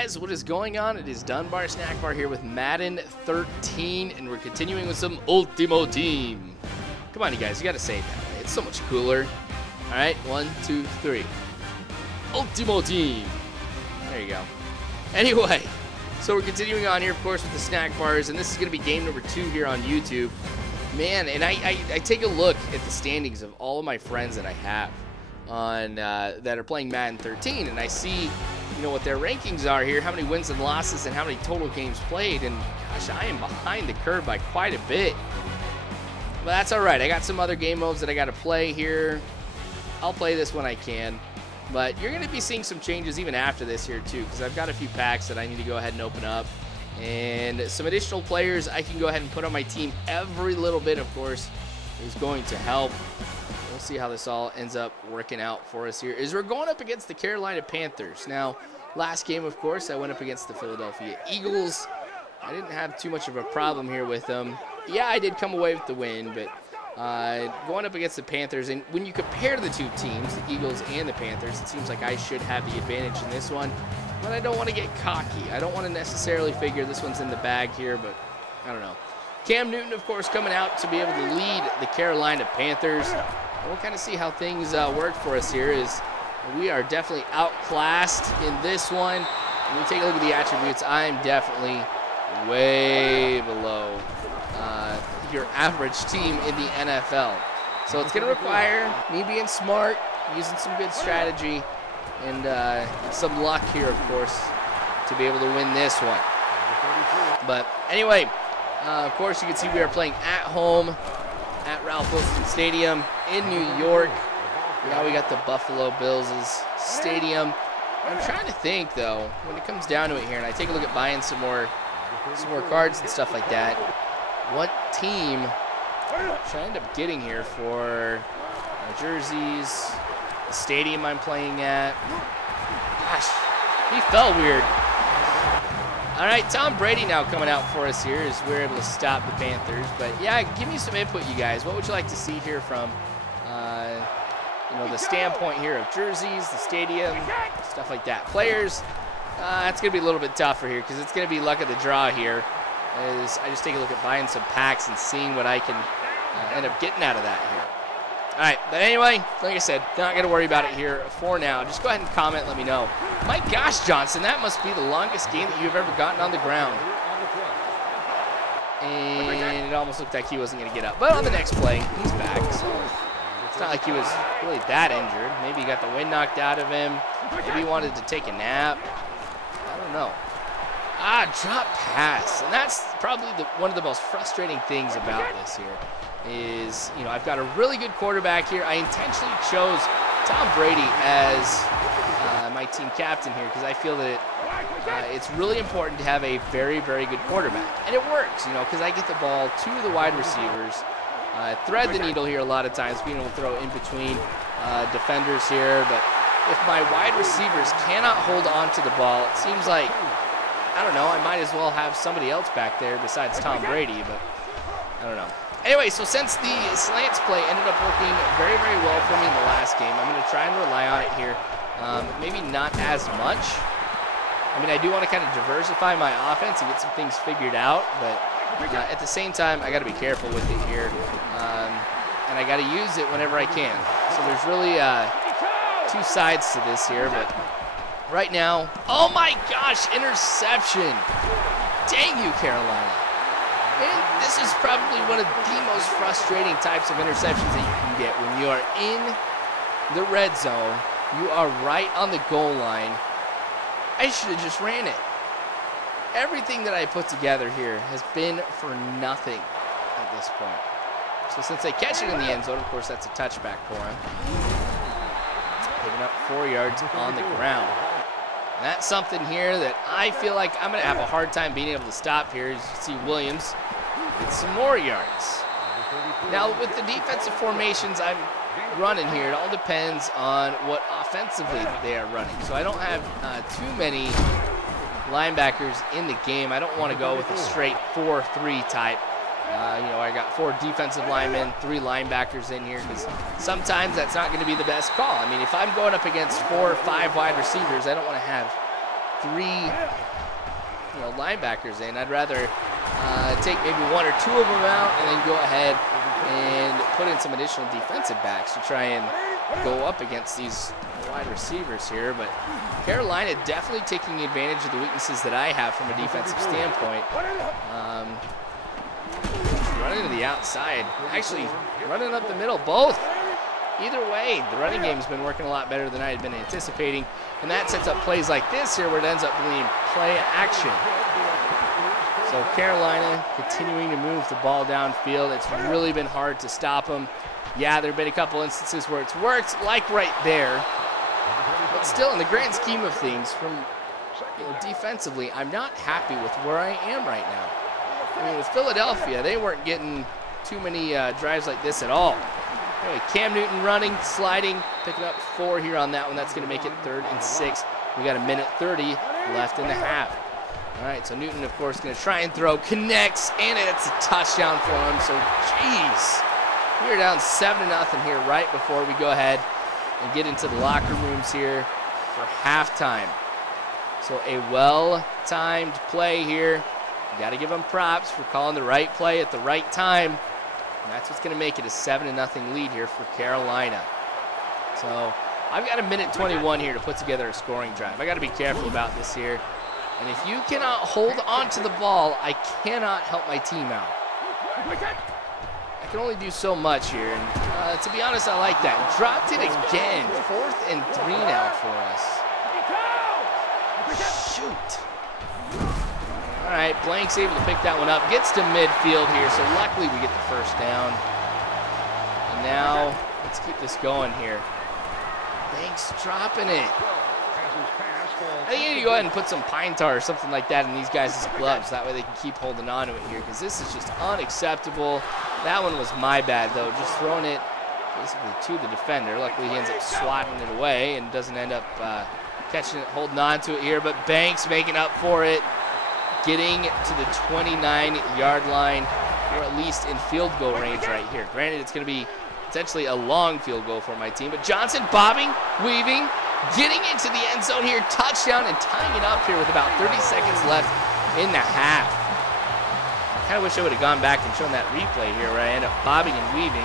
guys, what is going on? It is Dunbar Snackbar here with Madden 13, and we're continuing with some Ultimo Team. Come on, you guys, you gotta say it that way. It's so much cooler. All right, 1, 2, 3. Ultimo Team. There you go. Anyway, so we're continuing on here, of course, with the Snackbars, and this is gonna be game number 2 here on YouTube. Man, and I take a look at the standings of all of my friends that I have on that are playing Madden 13, and I see, you know, what their rankings are here, how many wins and losses and how many total games played, and gosh, I am behind the curve by quite a bit. But that's all right. I got some other game modes that I got to play here. I'll play this when I can, but you're going to be seeing some changes even after this here too, because I've got a few packs that I need to go ahead and open up, and some additional players I can go ahead and put on my team. Every little bit, of course, is going to help. We'll see how this all ends up working out for us here. We're going up against the Carolina Panthers. Now, last game, of course, I went up against the Philadelphia Eagles. I didn't have too much of a problem here with them. Yeah, I did come away with the win, but going up against the Panthers, and when you compare the two teams, the Eagles and the Panthers, it seems like I should have the advantage in this one, but I don't want to get cocky. I don't want to necessarily figure this one's in the bag here, but I don't know. Cam Newton, of course, coming out to be able to lead the Carolina Panthers. We'll kind of see how things work for us here. We are definitely outclassed in this one. When we take a look at the attributes, I'm definitely way below your average team in the NFL. So it's going to require me being smart, using some good strategy, and some luck here, of course, to be able to win this one. But anyway, of course, you can see we are playing at home at Ralph Wilson Stadium in New York. Now we got the Buffalo Bills' stadium. I'm trying to think, though, when it comes down to it here, and I take a look at buying some more cards and stuff like that, what team should I end up getting here for my jerseys, the stadium I'm playing at? Gosh, he felt weird. All right, Tom Brady now coming out for us here as we're able to stop the Panthers. But yeah, give me some input, you guys. What would you like to see here from, you know, the standpoint here of jerseys, the stadium, stuff like that. Players, that's gonna be a little bit tougher here because it's gonna be luck of the draw here. As I just take a look at buying some packs and seeing what I can end up getting out of that here. All right, but anyway, like I said, not going to worry about it here for now. Just go ahead and comment, let me know. My gosh, Johnson, that must be the longest game that you've ever gotten on the ground. And it almost looked like he wasn't going to get up. But on the next play, he's back. So it's not like he was really that injured. Maybe he got the wind knocked out of him. Maybe he wanted to take a nap. I don't know. Drop pass. And that's probably one of the most frustrating things about this here. Is, you know, I've got a really good quarterback here. I intentionally chose Tom Brady as my team captain here because I feel that it's really important to have a very, very good quarterback. And it works, you know, because I get the ball to the wide receivers, thread the needle here a lot of times, being able to throw in between defenders here. But if my wide receivers cannot hold on to the ball, it seems like, I don't know, I might as well have somebody else back there besides Tom Brady, but I don't know. Anyway, so since the slants play ended up working very, very well for me in the last game, I'm going to try and rely on it here. Maybe not as much. I mean, I do want to kind of diversify my offense and get some things figured out, but at the same time, I got to be careful with it here. And I got to use it whenever I can. So there's really two sides to this here, but right now, oh my gosh, interception. Dang you, Carolina. And this is probably one of the most frustrating types of interceptions that you can get when you are in the red zone. You are right on the goal line. I should have just ran it. Everything that I put together here has been for nothing at this point. So since they catch it in the end zone, of course, that's a touchback for him. Picking up 4 yards on the ground. And that's something here that I feel like I'm going to have a hard time being able to stop here. As you can see, Williams get some more yards. Now, with the defensive formations I'm running here, it all depends on what offensively they are running. So I don't have too many linebackers in the game. I don't want to go with a straight 4-3 type. You know, I got 4 defensive linemen, 3 linebackers in here, because sometimes that's not going to be the best call. I mean, if I'm going up against 4 or 5 wide receivers, I don't want to have 3 linebackers in. I'd rather take maybe 1 or 2 of them out and then go ahead and put in some additional defensive backs to try and go up against these wide receivers here. But Carolina definitely taking advantage of the weaknesses that I have from a defensive standpoint. Running to the outside, actually running up the middle, both. Either way, the running game's been working a lot better than I had been anticipating, and that sets up plays like this here where it ends up being play action. So Carolina continuing to move the ball downfield. It's really been hard to stop them. Yeah, there have been a couple instances where it's worked, like right there. But still, in the grand scheme of things, from defensively, I'm not happy with where I am right now. I mean, with Philadelphia, they weren't getting too many drives like this at all. Anyway, Cam Newton running, sliding, picking up 4 here on that one. That's going to make it 3rd and 6. We got 1:30 left in the half. All right, so Newton, of course, going to try and throw, connects, and it's a touchdown for him. So, geez, we're down 7-0 here right before we go ahead and get into the locker rooms here for halftime. So a well-timed play here. You got to give them props for calling the right play at the right time. And that's what's going to make it a 7-0 lead here for Carolina. So I've got 1:21 here to put together a scoring drive. I got to be careful about this here. And if you cannot hold on to the ball, I cannot help my team out. I can only do so much here. And to be honest, I like that. Dropped it again. 4th and 3 now for us. Shoot. All right, Blank's able to pick that one up. Gets to midfield here, so luckily we get the first down. And now, let's keep this going here. Blank's dropping it. I think you need to go ahead and put some pine tar or something like that in these guys' gloves. That way they can keep holding on to it here, because this is just unacceptable. That one was my bad, though. Just throwing it basically to the defender. Luckily, he ends up swatting it away and doesn't end up catching it, holding on to it here. But Banks making up for it, getting to the 29-yard line, or at least in field goal range right here. Granted, it's going to be potentially a long field goal for my team, but Johnson bobbing, weaving, getting into the end zone here, touchdown, and tying it up here with about 30 seconds left in the half. I kind of wish I would have gone back and shown that replay here where I end up bobbing and weaving.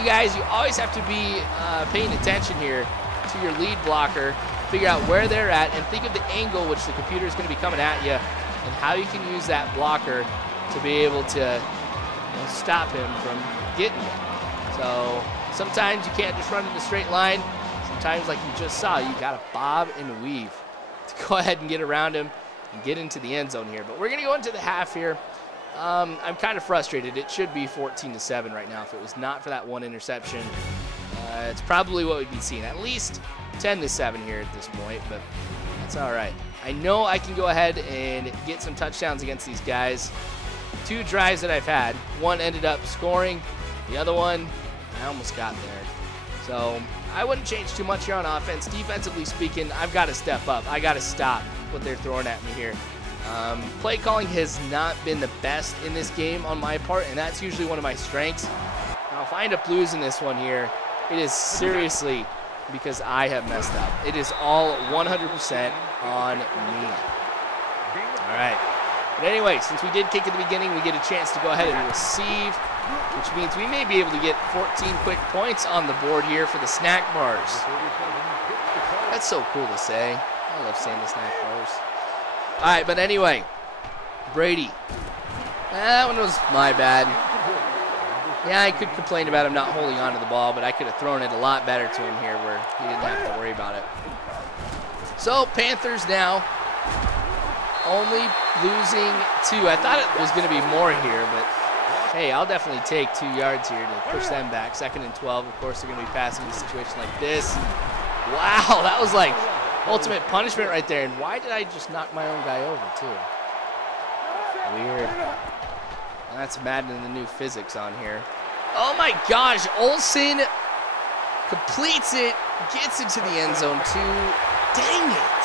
You guys, you always have to be paying attention here to your lead blocker, figure out where they're at, and think of the angle which the computer is going to be coming at you and how you can use that blocker to be able to stop him from getting you. So sometimes you can't just run in a straight line. Sometimes, like you just saw, you got to bob and weave to go ahead and get around him and get into the end zone here. But we're going to go into the half here. I'm kind of frustrated. It should be 14-7 right now if it was not for that one interception. It's probably what we'd be seeing, at least 10-7 here at this point, but that's all right. I know I can go ahead and get some touchdowns against these guys. 2 drives that I've had. One ended up scoring. The other one, I almost got there. So I wouldn't change too much here on offense. Defensively speaking, I've got to step up. I got to stop what they're throwing at me here. Play calling has not been the best in this game on my part, and that's usually one of my strengths. Now, if I end up losing this one here, it is seriously because I have messed up. It is all 100% on me. All right. But anyway, since we did kick at the beginning, we get a chance to go ahead and receive, which means we may be able to get 14 quick points on the board here for the Snackbars. That's so cool to say. I love saying the Snackbars. All right, but anyway, Brady. That one was my bad. Yeah, I could complain about him not holding on to the ball, but I could have thrown it a lot better to him here where he didn't have to worry about it. So, Panthers now only losing 2. I thought it was going to be more here, but hey, I'll definitely take 2 yards here to push them back. 2nd and 12. Of course, they're going to be passing in a situation like this. Wow, that was like ultimate punishment right there. And why did I just knock my own guy over, too? Weird. That's Madden and the new physics on here. Oh my gosh, Olsen completes it, gets into the end zone too. Dang it.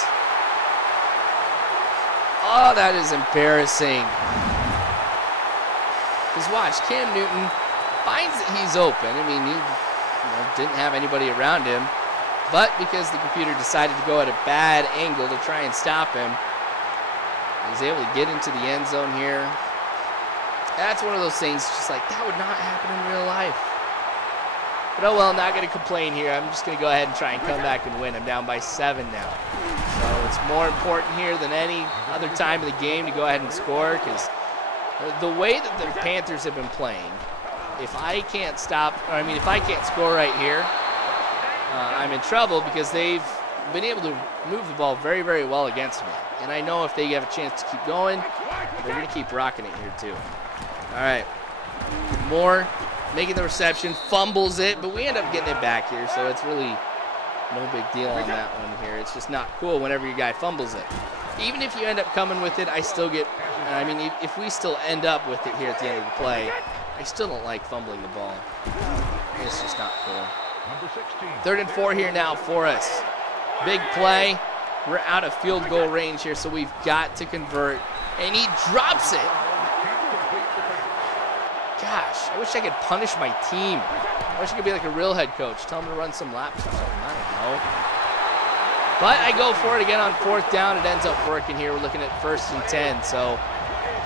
Oh, that is embarrassing. Because watch, Cam Newton finds that he's open. I mean, he didn't have anybody around him. But because the computer decided to go at a bad angle to try and stop him, he was able to get into the end zone here. That's one of those things, just like, that would not happen in real life. But oh well, not going to complain here. I'm just going to go ahead and try and come back and win. I'm down by 7 now. So it's more important here than any other time of the game to go ahead and score, because the way that the Panthers have been playing, if I can't score right here, I'm in trouble, because they've been able to move the ball very, very well against me. And I know if they have a chance to keep going, they're going to keep rocking it here too. All right, Moore making the reception, fumbles it, but we end up getting it back here, so it's really no big deal on that one here. It's just not cool whenever your guy fumbles it. Even if you end up coming with it, I still get, I mean, if we still end up with it here at the end of the play, I still don't like fumbling the ball. It's just not cool. 3rd and 4 here now for us. Big play. We're out of field goal range here, so we've got to convert. And he drops it. Gosh, I wish I could punish my team. I wish I could be like a real head coach. Tell them to run some laps or something. I don't know. But I go for it again on 4th down. It ends up working here. We're looking at 1st and 10. So,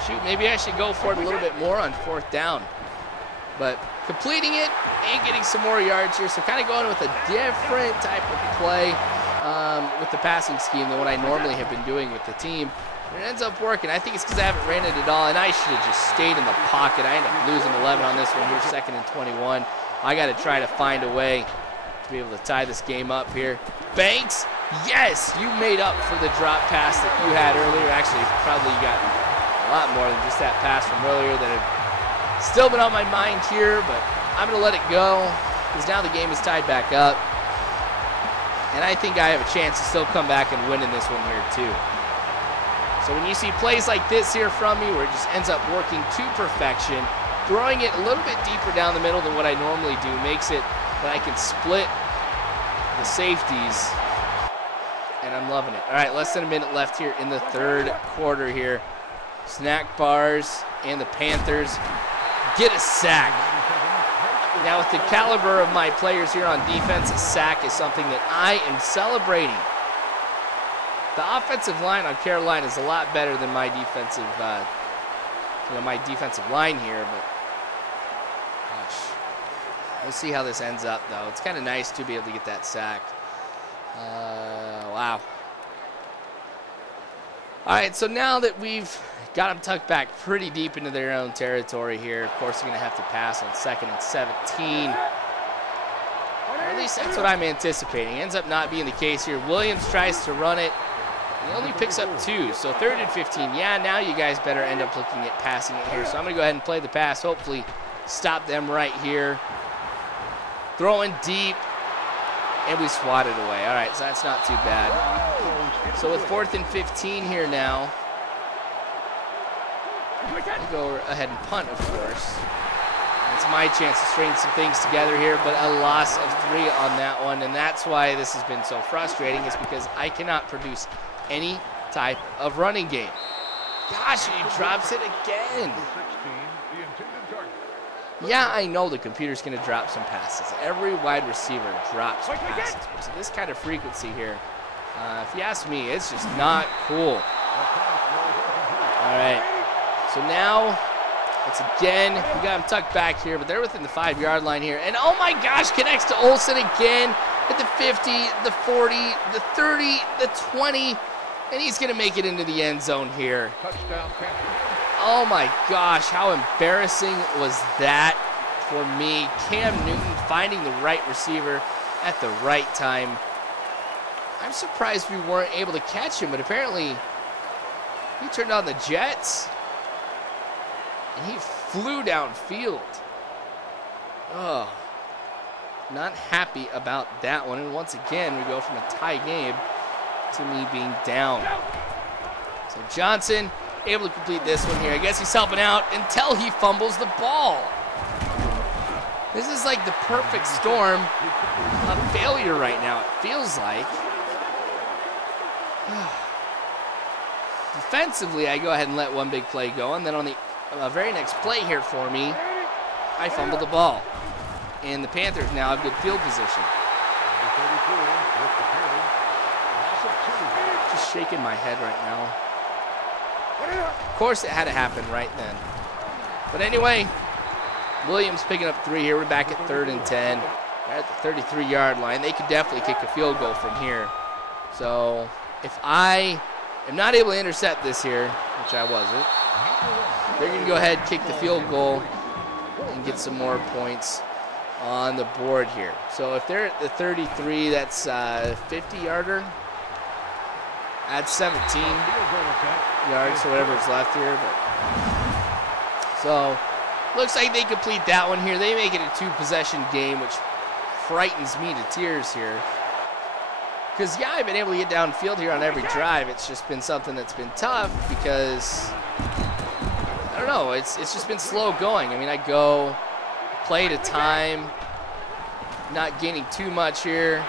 shoot, maybe I should go for it a little bit more on 4th down. But completing it and getting some more yards here. So kind of going with a different type of play with the passing scheme than what I normally have been doing with the team. And it ends up working. I think it's because I haven't ran it at all, and I should have just stayed in the pocket. I end up losing 11 on this one here, 2nd and 21. I got to try to find a way to be able to tie this game up here. Banks, yes, you made up for the drop pass that you had earlier. Actually, probably got a lot more than just that pass from earlier that had still been on my mind here, but I'm going to let it go because now the game is tied back up. And I think I have a chance to still come back and win in this one here too. So when you see plays like this here from me where it just ends up working to perfection, throwing it a little bit deeper down the middle than what I normally do makes it that I can split the safeties, and I'm loving it. All right, less than a minute left here in the 3rd quarter here. Snackbars and the Panthers get a sack. Now with the caliber of my players here on defense, a sack is something that I am celebrating. The offensive line on Carolina is a lot better than my defensive, my defensive line here. But gosh, we'll see how this ends up, though. It's kind of nice to be able to get that sack. Wow. All right, so now that we've got them tucked back pretty deep into their own territory here, of course, they're going to have to pass on 2nd and 17. Or at least that's what I'm anticipating. Ends up not being the case here. Williams tries to run it. He only picks up 2, so 3rd and 15. Yeah, now you guys better end up looking at passing it here. So I'm going to go ahead and play the pass, hopefully stop them right here. Throwing deep, and we swat it away. All right, so that's not too bad. So with 4th and 15 here now, we go ahead and punt, of course. It's my chance to string some things together here, but a loss of 3 on that one, and that's why this has been so frustrating, is because I cannot produce any type of running game. Gosh, he drops it again. Yeah, I know the computer's going to drop some passes. Every wide receiver drops passes. But to this kind of frequency here, if you ask me, it's just not cool. All right, so now it's again, we got him tucked back here, but they're within the 5-yard line here. And oh my gosh, connects to Olsen again at the 50, the 40, the 30, the 20, and he's going to make it into the end zone here. Oh my gosh, how embarrassing was that for me? Cam Newton finding the right receiver at the right time. I'm surprised we weren't able to catch him, but apparently he turned on the jets and he flew downfield. Oh, not happy about that one. And once again, we go from a tie game to me being down. So Johnson able to complete this one here. I guess he's helping out until he fumbles the ball. This is like the perfect storm of failure right now, it feels like. Defensively, I go ahead and let one big play go, and then on the very next play here for me, I fumble the ball. And the Panthers now have good field position. shaking my head right now. Of course, it had to happen right then. But anyway, Williams picking up 3 here. We're back at 3rd and 10. We're at the 33-yard line. They could definitely kick a field goal from here. So if I am not able to intercept this here, which I wasn't, they're going to go ahead and kick the field goal and get some more points on the board here. So if they're at the 33, that's 50-yarder. That's 17 yards, so whatever is left here. But so looks like they complete that one here. They make it a 2-possession game, which frightens me to tears here. Because, yeah, I've been able to get downfield here on every drive. It's just been something that's been tough because, I don't know, it's just been slow going. I mean, I go play at a time, not gaining too much here.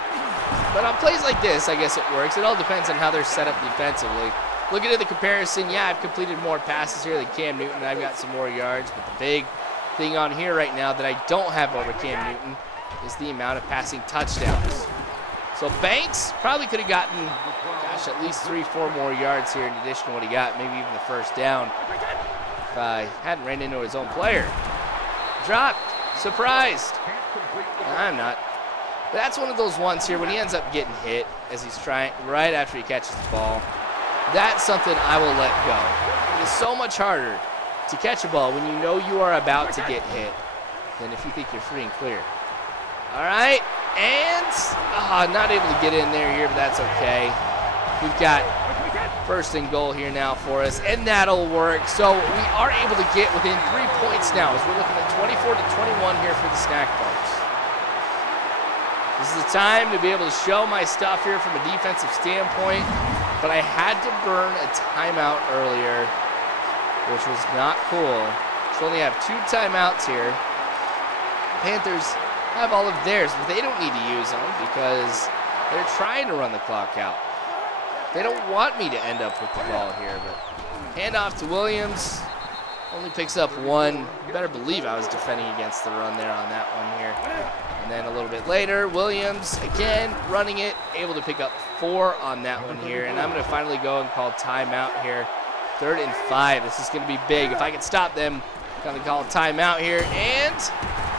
But on plays like this, I guess it works. It all depends on how they're set up defensively. Looking at the comparison, yeah, I've completed more passes here than Cam Newton. I've got some more yards. But the big thing on here right now that I don't have over Cam Newton is the amount of passing touchdowns. So Banks probably could have gotten, gosh, at least 3-4 more yards here in addition to what he got, maybe even the first down, if I hadn't ran into his own player. Dropped. Surprised. I'm not. But that's one of those ones here when he ends up getting hit as he's trying, right after he catches the ball. That's something I will let go. It is so much harder to catch a ball when you know you are about to get hit than if you think you're free and clear. All right, and not able to get in there here, but that's okay. We've got 1st and goal here now for us, and that'll work. So we are able to get within 3 points now as we're looking at 24-21 here for the Snackbars. This is the time to be able to show my stuff here from a defensive standpoint, but I had to burn a timeout earlier, which was not cool. So only have 2 timeouts here. Panthers have all of theirs, but they don't need to use them because they're trying to run the clock out. They don't want me to end up with the ball here, but handoff to Williams. Only picks up 1. You better believe I was defending against the run there on that one here. And then a little bit later, Williams, again, running it, able to pick up 4 on that one here. And I'm going to finally go and call timeout here. 3rd and 5. This is going to be big. If I can stop them, I'm going to call timeout here. And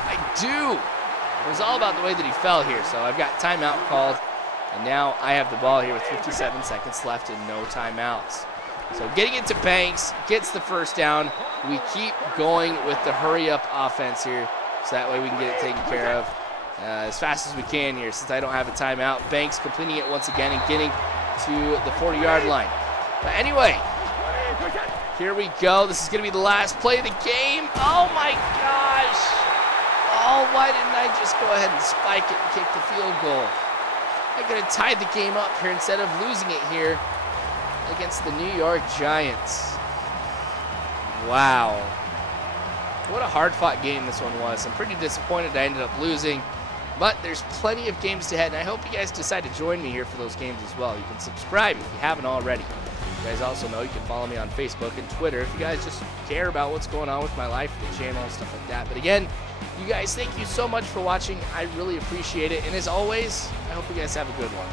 I do. It was all about the way that he fell here. So I've got timeout called. And now I have the ball here with 57 seconds left and no timeouts. So getting it to Banks, gets the first down. We keep going with the hurry-up offense here, so that way we can get it taken care of as fast as we can here since I don't have a timeout. Banks completing it once again and getting to the 40-yard line. But anyway, here we go. This is going to be the last play of the game. Oh, my gosh. Oh, why didn't I just go ahead and spike it and kick the field goal? I could have tied the game up here instead of losing it here against the New York Giants. Wow. What a hard-fought game this one was. I'm pretty disappointed I ended up losing, but there's plenty of games ahead, and I hope you guys decide to join me here for those games as well. You can subscribe if you haven't already. You guys also know you can follow me on Facebook and Twitter if you guys just care about what's going on with my life, the channel, and stuff like that. But again, you guys, thank you so much for watching. I really appreciate it, and as always, I hope you guys have a good one.